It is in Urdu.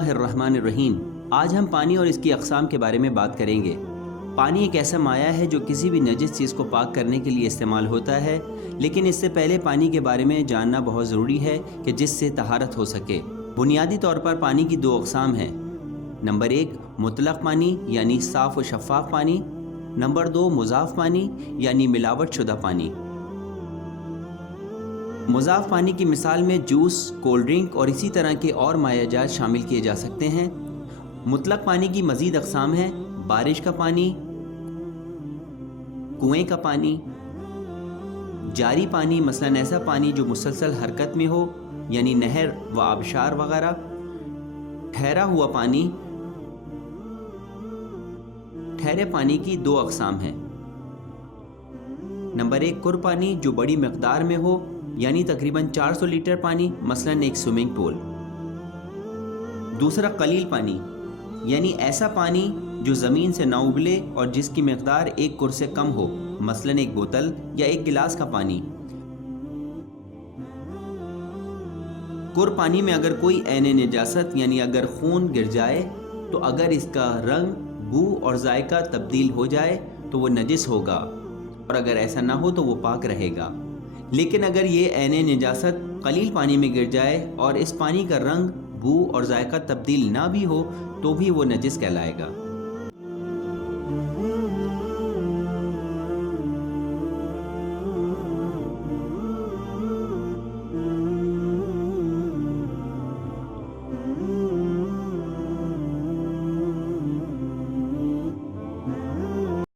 اللہ الرحمن الرحیم۔ آج ہم پانی اور اس کی اقسام کے بارے میں بات کریں گے۔ پانی ایک ایسا مائع ہے جو کسی بھی نجس چیز کو پاک کرنے کے لیے استعمال ہوتا ہے، لیکن اس سے پہلے پانی کے بارے میں جاننا بہت ضروری ہے کہ جس سے طہارت ہو سکے۔ بنیادی طور پر پانی کی دو اقسام ہیں۔ نمبر 1 مطلق پانی یعنی صاف و شفاف پانی۔ نمبر 2 مضاف پانی یعنی ملاوٹ شدہ پانی۔ مضاف پانی کی مثال میں جوس، کولڈ ڈرنک اور اسی طرح کے اور مائع جات شامل کیے جا سکتے ہیں۔ مطلق پانی کی مزید اقسام ہیں: بارش کا پانی، کنویں کا پانی، جاری پانی مثلاً ایسا پانی جو مسلسل حرکت میں ہو یعنی نہر و آبشار وغیرہ، ٹھہرا ہوا پانی۔ ٹھہرے پانی کی دو اقسام ہیں۔ نمبر 1 کُر پانی جو بڑی مقدار میں ہو یعنی تقریباً 400 لیٹر پانی مثلاً ایک سوئمنگ پول۔ دوسرا قلیل پانی یعنی ایسا پانی جو زمین سے نہ ابلے اور جس کی مقدار 1 کُر سے کم ہو مثلاً ایک بوتل یا ایک گلاس کا پانی۔ کُر پانی میں اگر کوئی عین نجاست یعنی اگر خون گر جائے تو اگر اس کا رنگ، بو اور ذائقہ تبدیل ہو جائے تو وہ نجس ہوگا، اور اگر ایسا نہ ہو تو وہ پاک رہے گا۔ لیکن اگر یہ عین نجاست قلیل پانی میں گر جائے اور اس پانی کا رنگ، بو اور ذائقہ تبدیل نہ بھی ہو تو بھی وہ نجس کہلائے گا۔